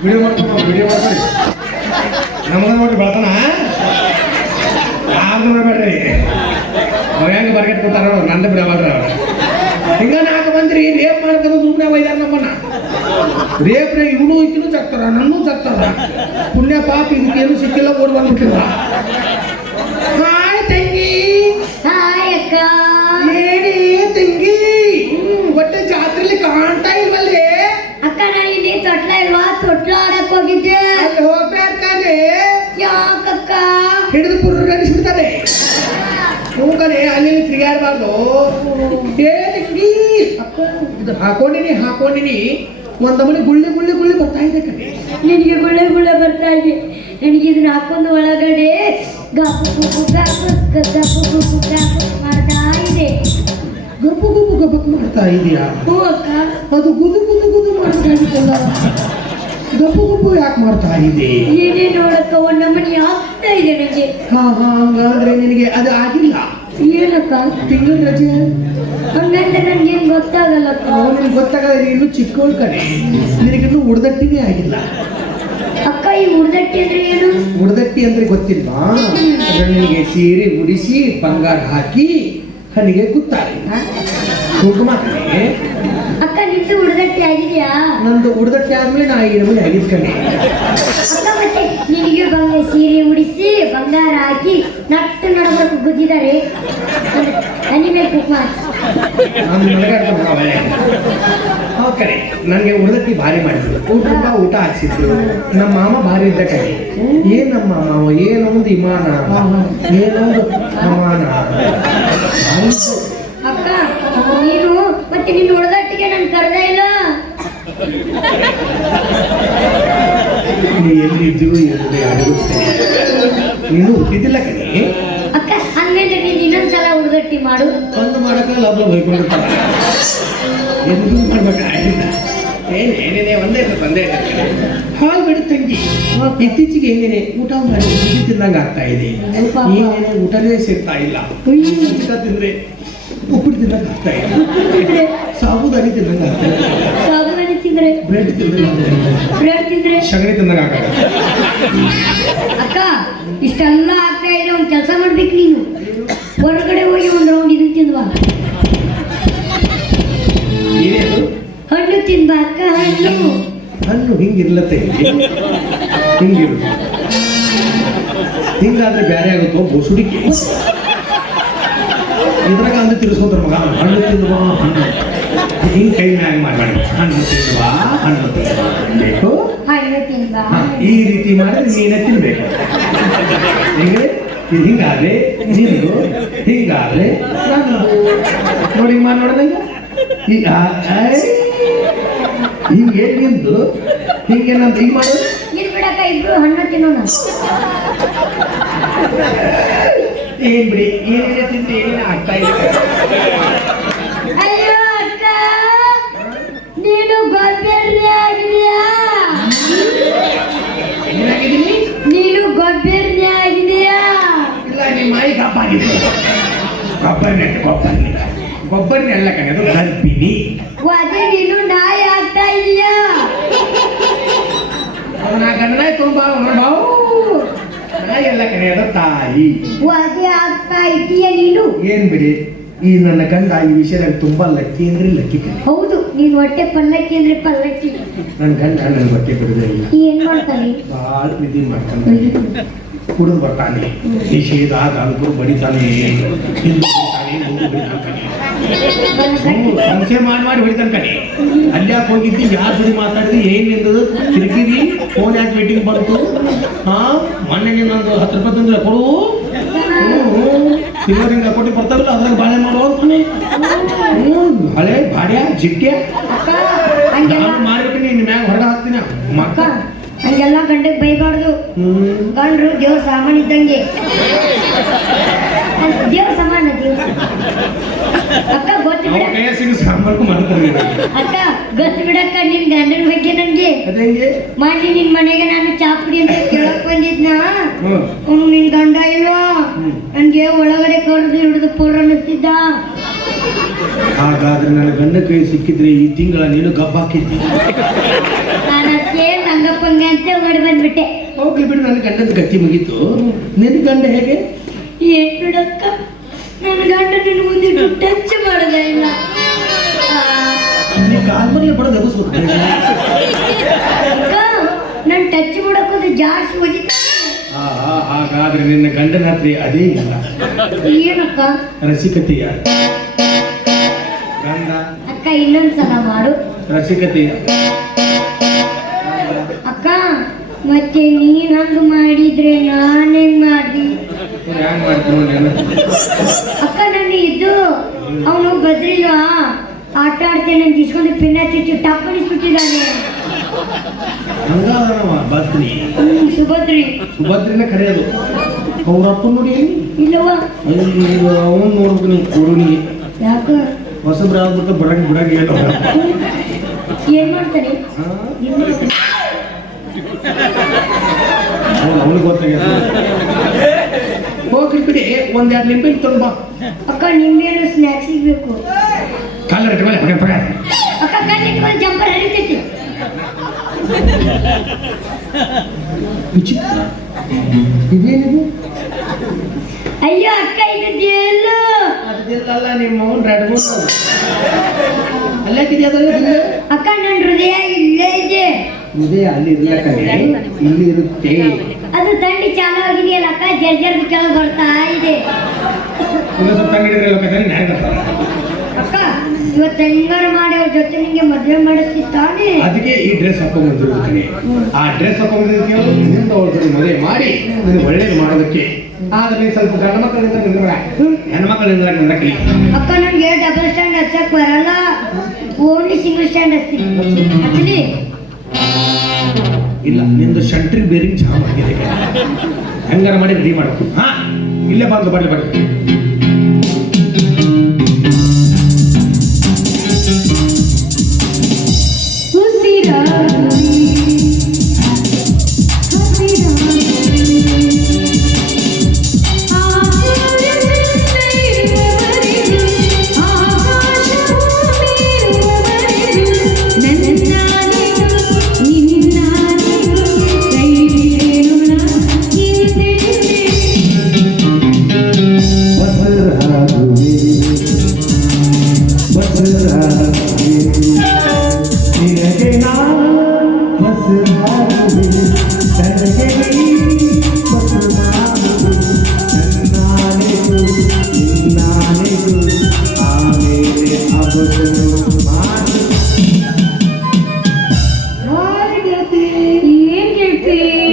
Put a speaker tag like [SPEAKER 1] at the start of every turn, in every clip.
[SPEAKER 1] Video ಮಾಡ್ಕೊಂಡು video ಮಾಡ್ಕೊಳ್ಳಿ ನಮ್ಮನ್ನ ನೋಡಿ ಬೆಳತನ ಯಾರು ನೋಡ್ಬೇಡ್ರಿ ಅವ ಹೆಂಗೆ ಬರ್ಗೆಟ್ ಕೂತಾರ ನೋಡು ನಂದು ಬಿಡವಲ್ರಿ ಅವ್ರು ಹಿಂಗ ನಾಲ್ಕು ಬಂದ್ರಿ ರೇಪ್ ಮಾಡ್ತಾರ ಸುಮ್ಮನೆ ಒಯ್ದಾರ ನಮ್ಮನ್ನ ರೇಪ್ರೆ ಇವನು ಈಕಿನೂ ಚಕ್ತಾರ ನನ್ನೂ ಚಕ್ತಾರ ಪುಣ್ಯ ಪಾಪ ತಂಗಿ
[SPEAKER 2] ಅಕ್ಕ,
[SPEAKER 1] ಇದು ಹಾಕೊಂಡಿನಿ ಹಾಕೊಂಡಿನಿ ಒಂದಮನೆ ಗುಳ್ಳಿ ಗುಳ್ಳಿ ಗುಳ್ಳಿ ಬರ್ತಾ ಇದೆ ಕಣೆ
[SPEAKER 2] ನಿನಗೆ ಗುಳ್ಳೆ ಗುಳ್ಳೆ ಬರ್ತಾ ಇದೆ ನನಗೆ ಇದನ್ನ ಹಾಕೊಂಡು ಒಳಗಡೆ ಗಪ್ಪು ಗುಪ್ಪು ಗಪ್ಪು ಗಪ್ಪು ಗುಪ್ಪು ಗಪ್ಪು ಮಾಡ್ತಾ ಇದೆ
[SPEAKER 1] ಗಪ್ಪು ಗುಪ್ಪು ಮಾಡ್ತಾ ಇದೆಯಾ
[SPEAKER 2] ಹ್ಞೂ ಅಕ್ಕ
[SPEAKER 1] ಅದು ಗುದು ಗುದು ಗುದು ಮಾಡ್ತಾ ಇದೆಯಲ್ಲ ಗಪ್ಪು ಗುಪ್ಪು ಯಾಕೆ ಮಾಡ್ತಾ ಇದೆ
[SPEAKER 2] ಏನೇ ನೋಡಕ್ಕ ಒಂದ್ ನಮನಿ ಆಗ್ತಾ ಇದೆ ನನಗೆ
[SPEAKER 1] ಹಾ ಹಾ ಹಂಗಾದ್ರೆ ನಿನಗೆ ಅದು ಆಗಿಲ್ಲ
[SPEAKER 2] ಏನಕ್ಕ
[SPEAKER 1] ತಿಂಗಳ ರಜೆ.
[SPEAKER 2] ಹಂಗಂದ್ರೆ ನನಗೇನು ಗೊತ್ತಾಗಲ್ಲಪ್ಪ
[SPEAKER 1] ಅವನಿಗೆ ಗೊತ್ತಾಗಲ್ಲ ನೀನು ಚಿಕ್ಕವಳ ಕಡೆ ನಿನಗಿನ್ನೂ ಉಡ್ದಟ್ಟಿನೇ ಆಗಿಲ್ಲ.
[SPEAKER 2] ಅಕ್ಕ ಈ ಉಡ್ದಟ್ಟಿ ಅಂದ್ರೆ ಏನು?
[SPEAKER 1] ಉಡ್ದಟ್ಟಿ ಅಂದ್ರೆ ಗೊತ್ತಿಲ್ವಾ? ಗಣ್ಣಿಗೆ ಸೀರೆ ಉಡಿಸಿ ಬಂಗಾರ ಹಾಕಿ ಹನಿಗೆ ಕುತ್ತಾರೆ ಕುಂಕುಮ
[SPEAKER 2] ಅಕ್ಕ ನಿಂದು ಉಡದಟ್ಟಿ ಆಗಿದ್ಯಾ?
[SPEAKER 1] ನಂದು ಉಡದಟ್ಟಿ ಆದ್ಮೇಲೆ ನಾ ಈ ನಮೂನೆ ಆಗಿದ್ ಕಣೆ.
[SPEAKER 2] ಅಕ್ಕ ಮತ್ತೆ ನಿನಗೆ ಬಂಗ ಸೀರೆ ಉಡಿಸಿ ಬಂಗಾರ ಹಾಕಿ ನಟ್ಟು ನಡಬರ್ಕು ಗುದ್ದಿದ್ದಾರೆ ಅನಿಮೆ ಕುಕ್ಮ
[SPEAKER 1] ನಾನು ನಡಗಾಡ್ಕೊಂಡ್ರೆ ಕಣೆ ನನಗೆ ಉಡದಟ್ಟಿ ಭಾರಿ ಮಾಡಿದ್ರು. ಊಟ ಊಟ ಹಾಕ್ಸಿದ್ರು. ನಮ್ಮ ಮಾಮ ಭಾರಿ ಇದ್ದ ಕಣೆ. ಏನ್ ನಮ್ಮ ಮಾವ ಏನೊಂದು ಇಮಾನ? ಏನೊಂದು ಅಮಾನ
[SPEAKER 2] ಅಕ್ಕ ನೀನು ಮತ್ತೆ ನಿನ್ನ ಉಡ್ದಟ್ಟಿಗೆ ನಾನು ಕರೆದೇ ಇಲ್ಲ
[SPEAKER 1] ಎಲ್ಲಿದ್ದು ಎಲ್ಲಿ ಆಗುತ್ತೆ ನೀನು ಹುಟ್ಟಿದ್ದಿಲ್ಲ ಕಣಿ.
[SPEAKER 2] ಅಕ್ಕ ಹಂಗಂದ್ರೆ ನೀನು ಇನ್ನೊಂದ್ಸಲ ಮಾಡು.
[SPEAKER 1] ಒಂದು ಮಾಡಕ್ಕೆ ಲಬ್ಲ ಬೈಕೊಂಡಿರ್ತಾರೆ. ಮಾಡ್ಬೇಕಾಗಿಲ್ಲ. ಏನ್ ಏನೇನೆ ಒಂದೇ ಒಂದೇ ಹಾಲು ಬಿಡು ತಂಗಿ. ಇತ್ತೀಚೆಗೆ ಏನೇನೆ ಊಟ ಮಾಡಿ ತಿಂದಂಗೆ ಆಗ್ತಾ ಇದೆ. ಏನೇನೆ ಊಟನೇ ಸೇರ್ತಾ ಇಲ್ಲ. ಊಟ ತಿಂದ್ರೆ ಉಪ್ಪಿಟ್ಟು ತಿನ್ನಂಗೆ ಆಗ್ತಾ ಇದೆ
[SPEAKER 2] ತಿಂದ್ರೆ?
[SPEAKER 1] ಸಾಬುದಾನಿ ತಿಂದಂಗೆ ಆಗ್ತಾ
[SPEAKER 2] ಸಾಬುದಾನಿ ತಿಂದ್ರೆ?
[SPEAKER 1] ಬ್ರೆಡ್ ತಿಂದ್ರೆ
[SPEAKER 2] ಬ್ರೆಡ್ ತಿಂದ್ರೆ?
[SPEAKER 1] ಸಗಣಿ ಇದೆ
[SPEAKER 2] ಅಕ್ಕ ಇಷ್ಟೆಲ್ಲ ಆಗ್ತಾ ಇದೆ ಒಂದು ಕೆಲಸ ಮಾಡ್ಬೇಕು ನೀನು. ಹೊರಗಡೆ ಹೋಗಿ ಒಂದು ರೌಂಡ್ ಇದನ್ನ ತಿಂದ್ವಾ ಹಣ್ಣು ತಿಂದ ಅಕ್ಕ ಹಣ್ಣು.
[SPEAKER 1] ಹಣ್ಣು ಹಿಂಗಿರ್ಲತ್ತೆ ಹಿಂಗಿರು ಹಿಂಗಾದ್ರೆ ಬೇರೆ ಆಗುತ್ತೋ? ಬೋಸುಡಿಕೆ. ಇದ್ರಾಗ ಅಂದ್ರೆ ತಿರ್ಸ್ಕೊಂತಾರ ಮಗ. ಹಣ್ಣು ತಿಂದ್ವಾ ಹಣ್ಣು ಹಿಂಗ್ ಕೈ ಮ್ಯಾಗ ಮಾಡಿ ಹಣ್ಣು ತಿಂದ್ವಾ ಹಣ್ಣು ತಿಂದ್ವಾ ಬೇಕು ಈ ರೀತಿ ಮಾಡಿದ್ರೆ ನೀನೇ ತಿನ್ಬೇಕು. ಹಿಂಗೆ? ಇದು ಹಿಂಗಾದ್ರೆ, ನಿಂದು, ಹಿಂಗಾದ್ರೆ. ನೋಡಿ ಮಾಡಿ ನೋಡೋಣ ಈಗ ಹಿಂಗೆ ನಿಂದು ಹಿಂಗೆ, ನಂದು. ಹಿಂಗೆ ಮಾಡು
[SPEAKER 2] ಇಬ್ರು ಹಣ್ಣು ತಿನ್ನೋಣ
[SPEAKER 1] ಏನ್ ಬಿಡಿ. ಏನೇನೇ ತಿಂದು ಏನೇನೇ ಆಗ್ತಾ ಇದೆ? ನಿಮ್ಮ ಮೈ ಕಪ್ಪಾಗಿತ್ತು ಗೊಬ್ಬರ ಅದು ಗರ್ಭಿಣಿ.
[SPEAKER 2] ನೀನು ನಾಯಿ ಆಗ್ತಾ ಇಲ್ಲ.
[SPEAKER 1] ಅವನ ಗಂಡನ ತುಂಬ ಬಾವು. ನಾಯಿ ಎಲ್ಲ ಕಣೆ ಅದು ತಾಯಿ.
[SPEAKER 2] ಅದೇ ಆಗ್ತಾ ಇದೀಯ ನೀನು?
[SPEAKER 1] ಏನ್ ಬಿಡಿ ಈ ನನ್ನ ಗಂಡ ಈ ವಿಷಯದಾಗ ತುಂಬಾ ಲಕ್ಕಿ ಅಂದ್ರೆ ಲಕ್ಕಿ
[SPEAKER 2] ಹೌದು ನೀನು ಹೊಟ್ಟೆ ಪಲ್ಲಕ್ಕಿ ಅಂದ್ರೆ ಪಲ್ಲಕ್ಕಿ.
[SPEAKER 1] ನನ್ನ ಗಂಡ ನನ್ನ ಹೊಟ್ಟೆ ಬಿಡುದೇ ಇಲ್ಲ.
[SPEAKER 2] ಏನ್ ಮಾಡ್ತಾನೆ?
[SPEAKER 1] ಭಾಳ ನಿಧಿ ಮಾಡ್ತಾನೆ. ಕುಡಿದು ಬರ್ತಾನೆ. ನಿಷೇಧ ಗಂಟು ಬಡಿತಾನೆ. ಸಂಶಯ ಮಾಡಿ ಮಾಡಿ ಹೊಡಿತಾನೆ ಕಣೆ. ಅಲ್ಲಿ ಯಾಕೆ ಹೋಗಿದ್ದು? ಯಾರ ಜೊತೆ ಮಾತಾಡಿದ್ರಿ ಏನ್ ನಿಂದದು? ಕಿರಿಕಿರಿ ಫೋನ್ ಯಾಕೆ ಮೀಟಿಂಗ್ ಬಂತು. ಹಾ ಮೊನ್ನೆ ನಿನ್ನೊಂದು ಹತ್ತು ರೂಪಾಯಿ ತಂದ್ರೆ ಕೊಡು. ತಿಂಗಳಿಂದ ಕೊಟ್ಟು ಬರ್ತಾರಲ್ಲ ಅದ್ರಾಗ ಬಾಳೆ ಮಾಡೋ ಅಂತಾನೆ. ಹ್ಞೂ ಹಳೆ ಬಾಡ್ಯ
[SPEAKER 2] ನಿಮ್ಮ
[SPEAKER 1] ನಾನು ಮಾರ್ಬಿಟ್ಟು ನಿನ್ನ ಮ್ಯಾಗ ಹೊರಗೆ ಹಾಕ್ತೀನಿ. ಮಕ್ಕ
[SPEAKER 2] ಹಂಗೆಲ್ಲ ಗಂಡಕ್ಕೆ ಬೈಬಾರ್ದು. ಗಂಡ್ರು ದೇವ್ರ ಸಾಮಾನ್ ಇದ್ದಂಗೆ. ದೇವ್ರ ಸಮಾನ ದೇವ್ರ. ಅಕ್ಕ ಗೊತ್ತು ಬಿಡ. ಅಕ್ಕ ಗೊತ್ತು ಬಿಡಕ್ಕ ನಿನ್ ಗಂಡನ ಬಗ್ಗೆ ನನ್ಗೆ
[SPEAKER 1] ಅದೇಂಗೆ
[SPEAKER 2] ಮಾಡಿ ನಿನ್ ಮನೆಗೆ ನಾನು ಚಾಪುಡಿ ಅಂತ ಕೇಳಕ್ ಬಂದಿದ್ನ? ಅವ್ನು ನಿನ್ ಗಂಡ
[SPEAKER 1] ಹ್ಮ್.
[SPEAKER 2] ನನ್ಗೆ ಒಳಗಡೆ ಕರೆದು ಹಿಡಿದು ಪೋರ್ ಅನ್ನಿಸ್ತಿದ್ದ
[SPEAKER 1] ಹಾಗಾದ್ರೆ ನನ್ನ ಗಂಡ ಕೈ ಸಿಕ್ಕಿದ್ರೆ ಈ ತಿಂಗಳ ನೀನು ಗಬ್ಬ
[SPEAKER 2] ನಾನು ಅದಕ್ಕೆ ನಂಗಪ್ಪಂಗೆ ಅಂತ ಓಡಿ ಬಂದ್ಬಿಟ್ಟೆ.
[SPEAKER 1] ಹೋಗ್ಲಿ ಬಿಡು ನನ್ನ ಗಂಡದ ಗತಿ ಮುಗೀತು. ನಿನ್ನ ಗಂಡ ಹೇಗೆ?
[SPEAKER 2] ಏನ್ ಬಿಡಕ್ಕ? ನನ್ನ ಗಂಡ ನಿನ್ನ ಮುಂದೆ ಟಚ್ ಮಾಡದ ಇಲ್ಲ. ಆ,
[SPEAKER 1] ನೀ ಕಾಲ್ ಬಡದ ಎಬ್ಬಿಸ್ಬೇಕು
[SPEAKER 2] ಅಕ್ಕ ನಾನು ಟಚ್ ಮಾಡಕ್ಕೋದ್ರೆ ಜಾಸ್ತಿ
[SPEAKER 1] ಆ, ಹಾಗಾದ್ರೆ ನಿನ್ನ ಗಂಡನ ಹತ್ರ ಅದೇ ಇಲ್ಲ.
[SPEAKER 2] ಏನಕ್ಕ?
[SPEAKER 1] ರಸಿಕತೆಯ. ಗಂಡ.
[SPEAKER 2] ಅಕ್ಕ ಇನ್ನೊಂದ್ಸಲ ಮಾಡು.
[SPEAKER 1] ರಸಿಕತೆಯ.
[SPEAKER 2] ಮತ್ತೆ ನೀನ್ ಹಂಗ ಮಾಡಿದ್ರೆ ನಾನೇನ್
[SPEAKER 1] ಮಾಡಿ ನಾನು
[SPEAKER 2] ಅಕ್ಕ ನನ್ನ ಇದ್ದು ಅವನು ಬದ್ರಿಲ್ಲ ಆಟ ಆಡ್ತೇನೆ ಅಂತ ಇಸ್ಕೊಂಡು ಪಿನ್ನ ಚುಚ್ಚು ಟಪ್ಪಣಿಸ್ಬಿಟ್ಟಿದ್ದಾನೆ
[SPEAKER 1] ಹೊಸಬ್ರಾಗ್ಬಿಟ್ಟು ಬದ್ನಿ
[SPEAKER 2] ಹ್ಮ್ ಸುಭದ್ರಿ.
[SPEAKER 1] ಸುಭದ್ರಿನ ಕರೆಯೋದು. ಅವ್ರ ಅಪ್ಪ ನೋಡಿ
[SPEAKER 2] ಇಲ್ಲವಾ
[SPEAKER 1] ಅವನು ನೋಡ್ಬೇಕು ನೀವು ಕೊಡುನಿ
[SPEAKER 2] ಯಾಕ?
[SPEAKER 1] ಹೊಸಬ್ರು ಆಗ್ಬಿಟ್ಟು ಬರಂಗ್ ಬಿಡಂಗ್ ಏನು
[SPEAKER 2] ಏನ್ ಮಾಡ್ತಾನೆ ಏನ್ ಮಾಡ್ತಾನೆ
[SPEAKER 1] ಅವನಿಗೆ ಗೊತ್ತಾಗ್ಯದ ಹೋಗ್ರಿ ಬಿಡಿ ಒಂದೆರಡು ತುಂಬ ಬಾ.
[SPEAKER 2] ಅಕ್ಕ ನಿಂಬೆಹಣ್ಣು ಸ್ನ್ಯಾಕ್ಸ್ ಬೇಕು
[SPEAKER 1] ಕಾಲರ್ ಇಟ್ಕೊಳ್ಳಿ ಪಗ ಪಗ
[SPEAKER 2] ಅಕ್ಕ ಜಂಪರ್ ಹರಿತೈತಿ.
[SPEAKER 1] ವಿಚಿತ್ರ. ಇದೇನಿದು?
[SPEAKER 2] ಅಯ್ಯೋ ಅಕ್ಕ ಇದು ಎಲ್ಲೋ
[SPEAKER 1] ಅದಿಲ್ಲಲ್ಲ ನಿಮ್ಮ ರೆಡ್
[SPEAKER 2] ಅಕ್ಕ ನನ್ನ ಹೃದಯ ಇದೆ
[SPEAKER 1] ಅಲ್ಲಿ ಇಲ್ಲಿ ಇರುತ್ತೆ.
[SPEAKER 2] ಅದು ತಂಡಿ ಚಾಲು ಆಗಿದೆಯಲ್ಲ ಅಕ್ಕ ಜರ್ ಜರ್ ಕೆಳಗೆ ಬರ್ತಾ ಇದೆ. ಅಕ್ಕ ಇವತ್ತು ಹೆಂಗಾರ ಮಾಡಿ ಅವ್ರ ಜೊತೆ ನಿಂಗೆ ಮದುವೆ ತಾನೇ
[SPEAKER 1] ಅದಕ್ಕೆ ಈ ಡ್ರೆಸ್ ಹಾಕೊಂಡ್ ಬಂದಿರೋದು ಆ ಡ್ರೆಸ್ ಹಾಕೊಂಡ್ ಬಂದಿದ್ದಕ್ಕೆ ನಿಂದ ಅವ್ರ ಜೊತೆ ಮದುವೆ ಮಾಡಿ ನಿನಗೆ ಒಳ್ಳೇದು ಮಾಡೋದಕ್ಕೆ. ಆದ್ರೆ ಸ್ವಲ್ಪ ಗಂಡ ಮಕ್ಕಳಿಂದ ನಿಂದ್ರ ಹೆಣ್ಮಕ್ಳಿಂದ ನಿಂದ್ರಕ್ಕೆ
[SPEAKER 2] ಅಕ್ಕ ನನಗೆ ಡಬಲ್ ಸ್ಟ್ಯಾಂಡ್ ಹಚ್ಚಕ್ ಬರಲ್ಲ. ಓನ್ಲಿ ಸಿಂಗಲ್ ಸ್ಟ್ಯಾಂಡ್ ಹಚ್ತೀನಿ ಹಚ್ಚಲಿ
[SPEAKER 1] ಇಲ್ಲ ನಿಂದು ಶಂಟ್ರಿ ಬೇರಿಂಗ್ ಜಾಮ್ ಆಗಿದೆ ಹೆಂಗಾರ ಮಾಡಿ ರೆಡಿ ಮಾಡಬೇಕು ಹಾ ಇಲ್ಲೇ ಬಂದು ಬರ್ಲಿ ಬರ್ಲಿ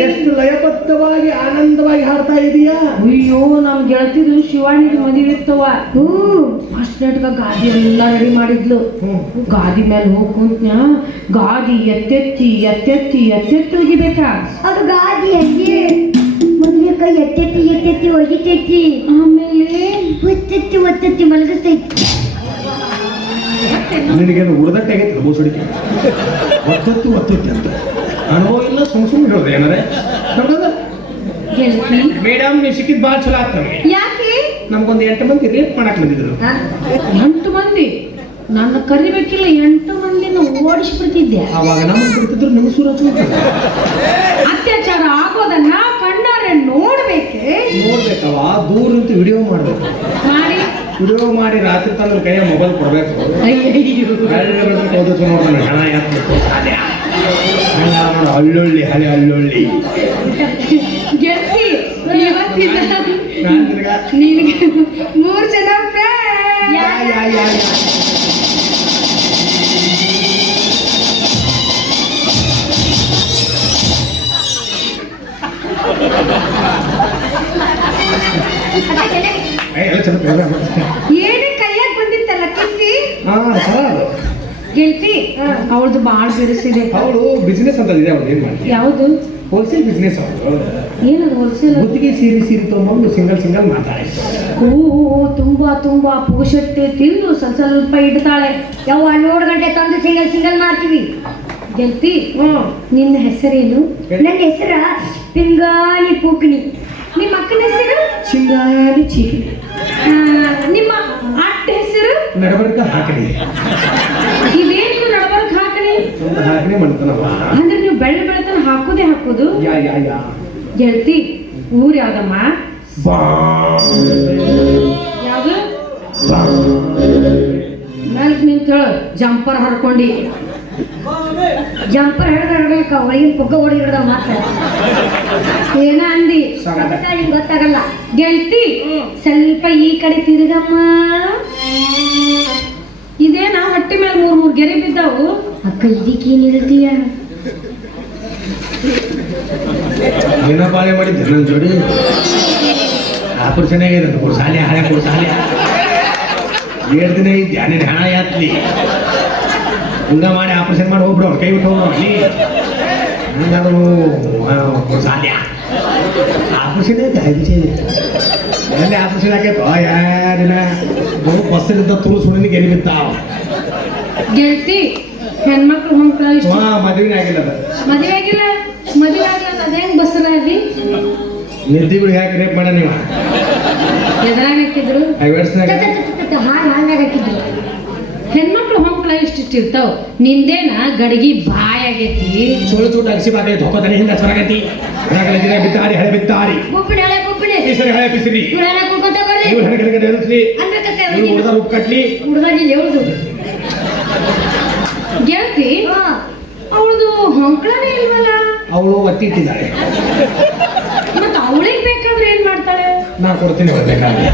[SPEAKER 1] ಎಷ್ಟು ಲಯಬದ್ಧವಾಗಿ ಆನಂದವಾಗಿ ಹಾಡ್ತಾ ಇದೀಯಾ?
[SPEAKER 3] ಅಯ್ಯೋ ನಮ್ ಗೆಳತಿದು ಶಿವಾಣಿಗೆ ಮದುವೆ ಇರ್ತವ ಫಸ್ಟ್ ನಟ್ಗ ಗಾದಿ ಎಲ್ಲ ರೆಡಿ ಮಾಡಿದ್ಲು. ಗಾದಿ ಮೇಲೆ ಹೋಗ್ ಕುಂತ ಗಾದಿ ಎತ್ತೆತ್ತಿ ಎತ್ತೆತ್ತಿ ಎತ್ತೆತ್ತಿ ಒಗಿಬೇಕಾ
[SPEAKER 2] ಅದು ಗಾದಿ ಮದುವೆ ಕೈ ಎತ್ತೆತ್ತಿ ಎತ್ತೆತ್ತಿ ಒಗಿತೈತಿ
[SPEAKER 3] ಆಮೇಲೆ?
[SPEAKER 2] ಒತ್ತೆತ್ತಿ ಒತ್ತೆತ್ತಿ ಮಲಗಿಸ್ತೈತಿ.
[SPEAKER 1] ನಿನಗೇನು ಉಳಿದಟ್ಟೆ ಆಗೈತೆ ಬೋಸಡಿಕೆ? ಒತ್ತತ್ತು ಒತ್ತತ್ತು ಅಂತ. ಅನುಭವ ಇಲ್ಲ ಸುಮ್ ಸುಮ್ಮನೆ ಹೇಳೋದು ಏನಾರೆ? ಮೇಡಮ್ ನೀವು ಸಿಕ್ಕಿದ್ ಭಾಳ ಚಲೋ ಆಗ್ತ
[SPEAKER 3] ಯಾಕೆ?
[SPEAKER 1] ನಮ್ಗೊಂದು ಎಂಟು ಮಂದಿ ರೇಟ್ ಮಾಡಕ್ ಬಂದಿದ್ರು?
[SPEAKER 3] ಎಂಟು ಮಂದಿ? ನನ್ನ ಕರಿಬೇಕಿಲ್ಲ ಎಂಟು ಮಂದಿನ ಓಡಿಸ್ಬಿಡ್ತಿದ್ದೆ
[SPEAKER 1] ಅವಾಗ ನಮ್ಮ ಬಿಡ್ತಿದ್ರು ನಿಮ್ಗೆ ಸೂರ
[SPEAKER 3] ಅತ್ಯಾಚಾರ ಆಗೋದನ್ನ ಕಣ್ಣಾರೆ ನೋಡ್ಬೇಕೆ?
[SPEAKER 1] ನೋಡ್ಬೇಕವ ದೂರ ನಿಂತು ವಿಡಿಯೋ ಮಾಡ್ಬೇಕು. ವಿಡಿಯೋ ಮಾಡಿ ರಾತ್ರಿ ತಂದ್ರೆ ಕೈಯ ಮೊಬೈಲ್ ಕೊಡ್ಬೇಕು. ಓದಿಸ್ ನೋಡ್ತಾನೆ ಹಣ ಎತ್ತಬೇಕು ಸಾಧ್ಯ ಹಂಗ. ಹಳ್ಳೊಳ್ಳಿ ಹಳೆ
[SPEAKER 3] ನಿನಗೆ ಮೂರ್ ಜನ ಏನೇ ಕೈಯಾಗ ಬಂದಿತ್ತಲ್ಲ ಕಿತ್ತಿ
[SPEAKER 1] ಹಾ ಚಲೋ ಅದು
[SPEAKER 3] ಗೆಲ್ತಿ ಅವಳದು ಬಾಳ್ ಬಿಡಿಸಿದೆ
[SPEAKER 1] ಅವಳು ಬಿಸ್ನೆಸ್ ಅಂತ ಇದೆ ಅವ್ಳು ಏನ್ ಮಾಡ್ತೀವಿ
[SPEAKER 3] ಯಾವುದು?
[SPEAKER 1] ಹೋಲ್ಸೇಲ್ ಬಿಸ್ನೆಸ್ ಅವಳು.
[SPEAKER 3] ಏನದು ಹೋಲ್ಸೇಲ್
[SPEAKER 1] ಗುತ್ತಿಗೆ ಸೀರೆ ಸೀರೆ ತಗೊಂಡು ಸಿಂಗಲ್ ಸಿಂಗಲ್ ಮಾತಾಡಿ
[SPEAKER 3] ಓ ತುಂಬಾ ತುಂಬಾ ಪುಗಶಟ್ಟೆ ತಿಂದು ಸ್ವಲ್ಪ ಸ್ವಲ್ಪ ಇಡ್ತಾಳೆ.
[SPEAKER 2] ಯವ್ವ ಹನ್ನೆರಡು ಗಂಟೆ ತಂದು ಸಿಂಗಲ್ ಸಿಂಗಲ್ ಮಾಡ್ತೀವಿ.
[SPEAKER 3] ಗೆಲ್ತಿ? ನಿನ್ನ ಹೆಸರೇನು?
[SPEAKER 2] ನನ್ನ ಹೆಸರ ಪಿಂಗಾಲಿ ಪೂಕ್ಣಿ
[SPEAKER 3] ನಿಮ್ಮ ಅಕ್ಕನ ಹೆಸರು?
[SPEAKER 1] ಚಿಂಗಾರಿ ಚೀಕಿ
[SPEAKER 3] ನಿಮ್ಮ ಅಟ್ಟ ಹೆಸರು?
[SPEAKER 1] ನಡಬರ್ಕ ಹಾಕಲಿ
[SPEAKER 3] ಇದೇನು ನಡಬರ್ಕ್ ಹಾಕಣಿ?
[SPEAKER 1] ಒಂದು ಹಾಕಲಿ ಮಾಡ್ತಾನವ
[SPEAKER 3] ಅಂದ್ರೆ ನೀವು ಬೆಳ್ಳ ಬೆಳತನ ಹಾಕೋದೇ ಹಾಕೋದು?
[SPEAKER 1] ಯಾ ಯಾ ಯಾ.
[SPEAKER 3] ಗೆಳತಿ ಊರ್ ಯಾವ್ದಮ್ಮ? ಯಾವ್ದು?
[SPEAKER 1] ಬಾ.
[SPEAKER 3] ಮೆಲ್ಕ್ ನಿಂತ ಜಂಪರ್ ಹರ್ಕೊಂಡಿ.
[SPEAKER 2] ಜಂಪರ್ ಹಿಡ್ದ ಹಿಡ್ದಕ್ಕ ಒಳಗಿನ ಪುಗ್ಗ ಹೊಡಿಗಿಡ್ದ ಮಾತ್ರ.
[SPEAKER 3] ಏನ ಅಂದಿ?
[SPEAKER 2] ನಿಮ್ಗೆ ಗೊತ್ತಾಗಲ್ಲ.
[SPEAKER 3] ಗೆಲ್ತಿ? ಸ್ವಲ್ಪ ಈ ಕಡೆ ತಿರುಗಮ್ಮ. ಇದೇನ ಹೊಟ್ಟೆ ಮೇಲೆ ಮೂರ್ ಮೂರ್ ಗೆರೆ ಬಿದ್ದಾವು.
[SPEAKER 2] ಅಕ್ಕ ಇದಕ್ಕೆ ಹೇಳ್ತೀಯ?
[SPEAKER 1] ಏನ ಬಾಳೆ ಮಾಡಿದ್ದೆ ನನ್ನ ಜೋಡಿ. ಆಪರೇಷನ್ ಆಗಿದೆ ಸಾಲಿ ಹಳೆ ಸಾಲೆ. ಎರಡು ದಿನ ಇದ್ದೆ ಹಣ ಯಾತ್ಲಿ. ಹಿಂಗ ಮಾಡಿ ಆಪರೇಷನ್ ಮಾಡಿ ಹೋಗ್ಬಿಡು ಕೈ ಬಿಟ್ಟು ಹೋಗ್ಬಿಡು. ಅಲ್ಲಿ ಹಂಗಾದ್ರು ಕೊಡ್ಸಾಲೆ ಆಪರೇಷನ್ ಐತೆ ಐದು ಎಲ್ಲಿ ಆಪರೇಷನ್ ಆಗೈತೆ ಯಾರಿನ ಬಸ್ಸಿನಿಂದ ತುಳು ಸುಳಿನ ಗೆರಿ ಬಿತ್ತಾವ
[SPEAKER 3] ಗೆಲ್ತಿ. ಹೆಣ್ಮಕ್ಳು ಇಷ್ಟ
[SPEAKER 1] ಹಾ ಮದುವೆ ಆಗಿಲ್ಲ
[SPEAKER 3] ಮದುವೆ ಆಗಿಲ್ಲ ಮದುವೆ ಆಗಿಲ್ಲ ಅದೇನ್ ಬಸರಾದಿ
[SPEAKER 1] ನಿದ್ದಿಗಳು ಯಾಕೆ ರೇಪ್ ಮಾಡ ನೀವು?
[SPEAKER 3] ಎದ್ರಾಗ ಹಾಕಿದ್ರು?
[SPEAKER 1] ಐವರ್ಸ್ನಾಗ
[SPEAKER 2] ಹಾಲು ಹಾಲ್ನಾಗ ಹಾಕಿದ್ರು.
[SPEAKER 3] ಹೆಣ್ಮಕ್ಳು ಹೊಂಕ್ಳ ಇಷ್ಟ ಇಷ್ಟ ಇರ್ತಾವ ನಿಂದೇನ ಗಡಗಿ ಬಾಯ್ ಆಗೈತಿ
[SPEAKER 1] ಸುಳ್ಳು ಚೂಟ ಅಗಸಿ ಬಾಕಲಿ ಹೊಕ್ಕೋತಾನೆ ಹಿಂದೆ ಸೊರಗತಿ ಹೊರಗಡೆ ದಿನ ಬಿದ್ದಾರಿ ಹಳೆ ಬಿದ್ದಾರಿ.
[SPEAKER 2] ಬುಬ್ಬಿಡಿ ಹಳೆ ಬುಬ್ಬಿಡಿ
[SPEAKER 1] ಬಿಸಿರಿ ಹಳೆ ಬಿಸಿರಿ.
[SPEAKER 2] ಇವ್ರು ಹಣ ಕುಡ್ಕೊಂತ ಬರ್ರಿ.
[SPEAKER 1] ಇವ್ರು ಹೆಣಗಡೆ ಗಡೆ ಎರಿಸ್ಲಿ
[SPEAKER 2] ಅನ್ಬೇಕಕ್ಕ
[SPEAKER 1] ಇವ್ರು ಉಳ್ದಾರ ಉಪ್ಪು ಕಟ್ಲಿ.
[SPEAKER 2] ಹೇಳುದು
[SPEAKER 3] ಗೆಳತಿ?
[SPEAKER 2] ಹಾ.
[SPEAKER 3] ಅವಳದು ಹೊಂಕ್ಳನೇ ಇಲ್ವಲ್ಲ?
[SPEAKER 1] ಅವಳು ಒತ್ತಿಟ್ಟಿದ್ದಾಳೆ.
[SPEAKER 3] ಮತ್ತೆ ಅವಳಿಗೆ ಏನ್ ಮಾಡ್ತಾಳೆ?
[SPEAKER 1] ನಾ ಕೊಡ್ತೀನಿ ಬೇಕಾದ್ರೆ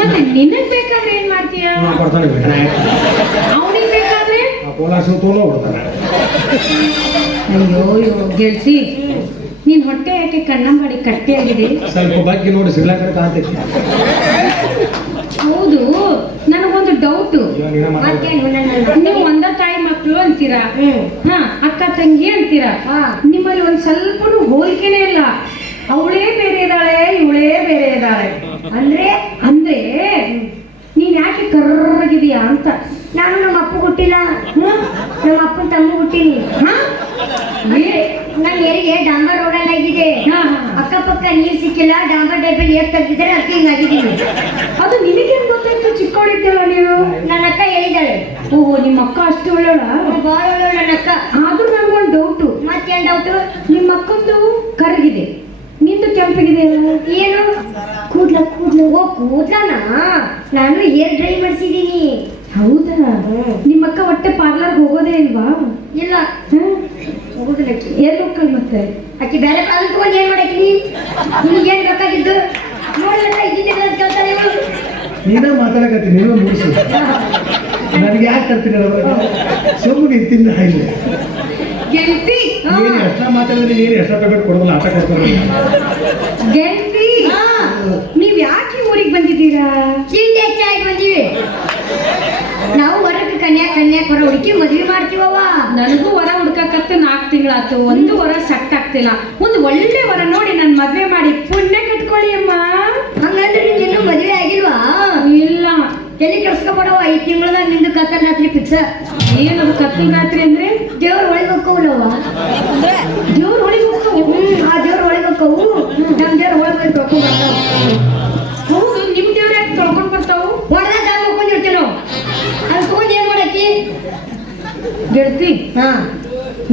[SPEAKER 3] ಮತ್ತೆ ನಿನಗ್ ಬೇಕಾದ್ರೆ ಏನ್ ಮಾಡ್ತೀಯ?
[SPEAKER 1] ನಾ ಕೊಡ್ತಾನೆ ಬೇಡ.
[SPEAKER 3] ಅವನಿಗೆ ಬೇಕಾದ್ರೆ?
[SPEAKER 1] ಆ ಕೋಲಾರ ತೋಲೋ ಕೊಡ್ತಾನೆ
[SPEAKER 3] ಅಯ್ಯೋ ಅಯ್ಯೋ ಗೆಲ್ಸಿ. ನಿನ್ ಹೊಟ್ಟೆ ಯಾಕೆ ಕಣ್ಣಂಬಾಡಿ ಕಟ್ಟೆ ಆಗಿದೆ?
[SPEAKER 1] ಸ್ವಲ್ಪ ಬಗ್ಗೆ ನೋಡಿ ಸಿಗ್ಲಾಕಡೆ ಕಾಣ್ತೈತಿ
[SPEAKER 3] ಹೌದು ನನಗೊಂದು ಡೌಟ್
[SPEAKER 1] ನೀನ
[SPEAKER 3] ನೀವು ಒಂದ ತಾಯಿ ಮಕ್ಕಳು ಅಂತೀರಾ? ಹಾ ಅಕ್ಕ ತಂಗಿ ಅಂತೀರಾ?
[SPEAKER 2] ಹಾ.
[SPEAKER 3] ನಿಮ್ಮಲ್ಲಿ ಒಂದ್ ಸ್ವಲ್ಪನೂ ಹೋಲಿಕೆನೇ ಇಲ್ಲ. ಅವಳೇ ಬೇರೆ ಇದ್ದಾಳೆ ಇವಳೇ ಬೇರೆ ಇದ್ದಾಳೆ.
[SPEAKER 2] ಅಂದ್ರೆ
[SPEAKER 3] ಅಂದ್ರೆ ನೀನ್ ಯಾಕೆ ಕರ್ರಗಿದೀಯಾ ಅಂತ?
[SPEAKER 2] ನಾನು ನಮ್ಮ ಅಪ್ಪ ಹುಟ್ಟಿಲ್ಲ? ನಮ್ಮ ಅಪ್ಪನ ತಮ್ಮ ಹುಟ್ಟಿನಿ. ನನ್ನ ಏರಿಗೆ ಡಾಂಬರ್ ರೋಡಲ್ಲಿ ಆಗಿದೆ. ಅಕ್ಕಪಕ್ಕ ನೀರ್ ಸಿಕ್ಕಿಲ್ಲ ಡಾಂಬರ್ ಡೈಬಲ್ ಏರ್ ತೆಗ್ದಿದ್ದಾರೆ ಅದಕ್ಕೆ ಹಿಂಗಾಗಿದ್ದೀನಿ
[SPEAKER 3] ಅದು ನಿನಗೇನ್ ಗೊತ್ತಾಯ್ತು? ಚಿಕ್ಕವಳಿದ್ದಲ್ಲ ನೀನು?
[SPEAKER 2] ನನ್ನ ಅಕ್ಕ ಹೇಳಿದಾಳೆ
[SPEAKER 3] ಓಹೋ ನಿಮ್ಮ ಅಕ್ಕ ಅಷ್ಟು ಒಳ್ಳೋಳ
[SPEAKER 2] ಬಾಳ ಒಳ್ಳೋಳ ನನ್ನ ಅಕ್ಕ.
[SPEAKER 3] ಆದ್ರೂ ನನಗೊಂದು ಡೌಟು
[SPEAKER 2] ಮತ್ತೇನ್ ಡೌಟು
[SPEAKER 3] ನಿಮ್ಮ ಅಕ್ಕಂದು
[SPEAKER 2] ಏನು? ಕೂದ್ಲ ಕೂದ್ಲು ಓ ಕೂದ್ಲನಾ? ನಾನು ಏರ್ ಡ್ರೈ ಮಾಡಿಸಿದ್ದೀನಿ.
[SPEAKER 3] ಹೌದಾ? ನಿಮ್ಮ ಅಕ್ಕ ಹೊಟ್ಟೆ ಪಾರ್ಲರ್ ಹೋಗೋದೇ ಇಲ್ವಾ?
[SPEAKER 2] ಇಲ್ಲ? ಹೋಗುದಿಲ್ಲ ಆಕಿ.
[SPEAKER 3] ಎಲ್ಲಿ ಹೋಗ್ಕಲ್ ಮತ್ತೆ?
[SPEAKER 2] ಆಕಿ ಬೇರೆ ಪಾರ್ಲರ್ ತಗೊಂಡು ಏನ್ ಮಾಡಾಕಿ ನಿನಗೇನ್ ಬೇಕಾಗಿದ್ದು? ನೋಡಿಲ್ಲ ಇದ್ದಿದ್ದೆ ಕೇಳ್ತಾಳೆ ಇವಳು
[SPEAKER 1] ನೀನ ಮಾತಾಡಕತ್ತೀನಿ ನೀನು ಮುಗಿಸು. ನನಗೆ ಯಾಕೆ ತರ್ತೀನಿ ಸುಮ್ಮನೆ ತಿನ್ನ ಇಲ್ಲ ಮಾತಾಡಿದ್ರೆ ನೀನು ಎಷ್ಟ ಪೇಮೆಂಟ್ ಕೊಡೋದಿಲ್ಲ ಆಟ ಕೊಡ್ತಾರೆ
[SPEAKER 3] ಗೆಲ್ತಿ
[SPEAKER 2] ಹಾ.
[SPEAKER 3] ನೀವ್ ಯಾಕೆ ಊರಿಗೆ ಬಂದಿದ್ದೀರಾ?
[SPEAKER 2] ಚಿಂಡೆ ಹೆಚ್ಚಾಗಿ ಬಂದೀವಿ. ನಾವು ಹೊರಗೆ ಕನ್ಯಾ ಕನ್ಯಾ ಹೊರ ಹುಡುಕಿ ಮದ್ವೆ ಮಾಡ್ತೀವವ್ವ.
[SPEAKER 3] ನನಗೂ ವರ ಹುಡ್ಕಕತ್ತು ನಾಲ್ಕು ತಿಂಗಳಾತು ಒಂದು ವರ ಸಟ್ ಆಗ್ತಿಲ್ಲ. ಒಂದು ಒಳ್ಳೆ ವರ ನೋಡಿ ನಾನು ಮದ್ವೆ ಮಾಡಿ ಪುಣ್ಯ ಕಟ್ಕೊಳ್ಳಿ ಅಮ್ಮ.
[SPEAKER 2] ಹಂಗಂದ್ರೆ ನಿಂಗೆ ಇನ್ನೂ ಮದ್ವೆ ಆಗಿಲ್ವಾ?
[SPEAKER 3] ಇಲ್ಲ.
[SPEAKER 2] ಎಲ್ಲಿ ಕೆಲ್ಸ್ಕೊಬೇಡವ ಐದು ತಿಂಗಳದಾಗ ನಿಂದು ಕತ್ತಲ್ ರಾತ್ರಿ ಫಿಕ್ಸ್
[SPEAKER 3] ಏನದು ಕತ್ತಲ್ ರಾತ್ರಿ ಅಂದ್ರೆ?
[SPEAKER 2] ದೇವ್ರ ಒಳಗೆ ಹೋಕ್ಕವಲ್ಲವ್ವ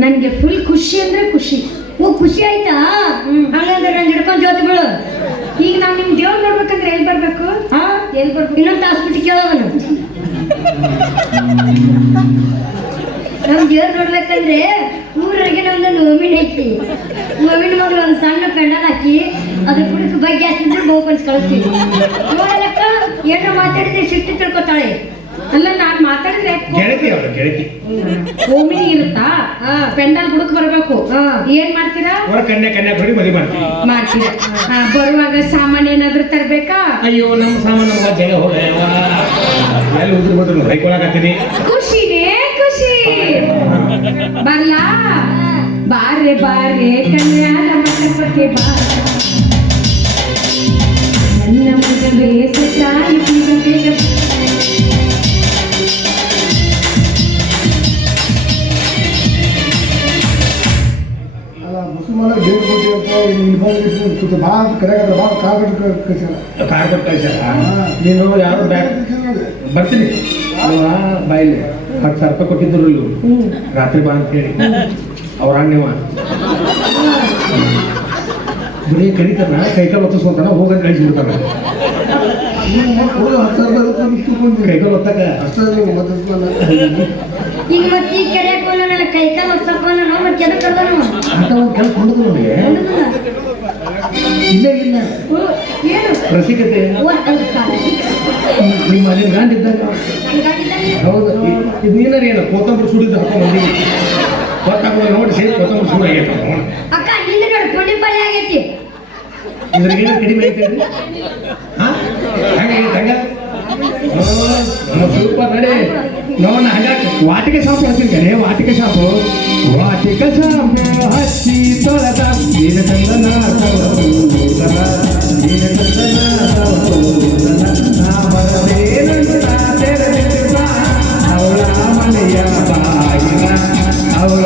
[SPEAKER 3] ನನ್ಗೆ ಫುಲ್ ಖುಷಿ ಅಂದ್ರೆ ಖುಷಿ.
[SPEAKER 2] ಓ ಖುಷಿ ಆಯ್ತಾ. ಹಂಗಂದ್ರೆ ನಂಗೆ ಹಿಡ್ಕೊಂಡು ಜೋತಿಗಳು. ಬಿಡು
[SPEAKER 3] ಈಗ ನಾನ್ ನಿಮ್ ದೇವ್ರ ನೋಡ್ಬೇಕಂದ್ರೆ ಎಲ್ಲಿ ಬರ್ಬೇಕು?
[SPEAKER 2] ಹಾ?
[SPEAKER 3] ಎಲ್ಲಿ ಬರ್ಬೇಕು?
[SPEAKER 2] ಇನ್ನೊಂದು ತಾಸು ಬಿಟ್ಟು ಕೇಳೋವನು. ನಮ್ ದೇವ್ರು ನೋಡ್ಬೇಕಂದ್ರೆ ಊರವರೆಗೆ ನಮ್ದೊಂದು ಹೋಮಿನ ಐತಿ ಹೋಮಿನ ಮಗಳು ಒಂದು ಸಣ್ಣ ಪೆಂಡಲ್ ಹಾಕಿ ಅದ್ರ ಕುಡಿದು ಬಗ್ಗೆ ಹಾಕಿದ್ರೆ ಬಹುಪಡಿಸಿ ಕಳಿಸ್ತೀವಿ ನೋಡಲಕ್ಕ? ಏನೋ ಮಾತಾಡಿದ್ರೆ ಸಿಟ್ಟು ತಿಳ್ಕೊತಾಳೆ.
[SPEAKER 3] ಅಲ್ಲ ನಾನ್ ಮಾತಾಡಿದ್ರೆ ಯಾಕ್
[SPEAKER 1] ಗೆಳತಿ ಅವಳು ಗೆಳತಿ.
[SPEAKER 3] ಓಮಿನಿ ಇರುತ್ತಾ. ಪೆಂಡಲ್ ಹುಡುಕ್ ಬರಬೇಕು. ಏನ್ ಮಾಡ್ತೀರಾ?
[SPEAKER 1] ಹೊರ ಕನ್ಯಾ ಕನ್ಯಾ ಬಿಡಿ ಮದುವೆ ಮಾಡ್ತೀವಿ
[SPEAKER 3] ಮಾಡ್ತೀರಾ? ಹಾ, ಬರುವಾಗ ಸಾಮಾನ್ ಏನಾದ್ರೂ ತರಬೇಕಾ?
[SPEAKER 1] ಅಯ್ಯೋ ನಮ್ಮ ಸಾಮಾನು ನಮ್ಮ ಜಗ ಹೋಗ ಎಲ್ಲಿ ಉದ್ರ ಬದ್ರು ಬೈಕೊಳಕತ್ತೀನಿ
[SPEAKER 3] ಖುಷಿನೇ ಖುಷಿ. ಬರ್ಲಾ? ಬಾರೆ ಬಾರೆ ಕನ್ಯಾದ ಮಂಟಪಕ್ಕೆ ಬಾ. ನನ್ನ ಮಗವೇ ಸಚಾಯಿ
[SPEAKER 4] ಭಾಳ ಭಾಳ
[SPEAKER 1] ನೀನು ಯಾರು ಬರ್ತೀನಿ ಬಾಯಿಲಿ ಹತ್ತು ಸಾವಿರ ರೂಪಾಯಿ ಕೊಟ್ಟಿದ್ರು ಇವ್ರು ರಾತ್ರಿ ಬಾ ಅಂತ ಹೇಳಿ ಅವ್ರ ಅಣ್ಣವ ಬರೀ ಕರಿತಾನ ಕೈಕಾಲು ಒತ್ತಿಸ್ಕೊಂತಾನ ಹೋಗಂತ ಕಳಿಸ್ಬಿಡ್ತಾನ. ಕೈಕಾಲು ಒತ್ತಕ
[SPEAKER 4] ಅಷ್ಟೇ ಮತ್ತೆ
[SPEAKER 2] ಈ ಕೈ ಕಾಲು ಹೊಸಪ್ಪ ನಾವು ಮತ್ತೆ ಕರ್ದನು
[SPEAKER 1] ಅಂತ ಒಂದು ಕೆಲಸ ನಮಗೆ? ಇಲ್ಲ ಇಲ್ಲ.
[SPEAKER 2] ಏನು?
[SPEAKER 1] ರಸಿಕತೆ. ನಿಮ್ಮ ಮನೆ ಇದ್ದಾಗ? ಹೌದು. ಇದು ಏನಾರ ಏನು? ಕೊತ್ತಂಬರಿ ಸುಡಿದ್ದು ಹಾಕೋ ಬಂದೀವಿ ಕೊತ್ತಂಬರಿ ನೋಡಿ ಸೇರಿ ಕೊತ್ತಂಬರಿ ಸುಡಿ ಆಗೈತೆ
[SPEAKER 2] ಅಕ್ಕ ನಿಂದ ನೋಡಿ ಪುಂಡಿ ಪಲ್ಯ ಆಗೈತಿ.
[SPEAKER 1] ಇದ್ರಾಗ ಏನು ಕಡಿಮೆ ಐತೆ ಹಾಂ? ಹಂಗಾಗೈತೆ ಹಂಗ? ಸೂಪರ್ ನಡಿ ನೋಡ ವಾಟಿಕೆ ಶಾಪ್ ಹೇಳ್ತೀನಿ ಕಣೆ ವಾಟಿಕೆ ಶಾಪು ವಾಟಿಕೆ ಶಾಪು ಹಚ್ಚಿ ತೊಳೆದ ನೀನು ಚಂದನ ನೀನು ಚಂದನ ಅವಳ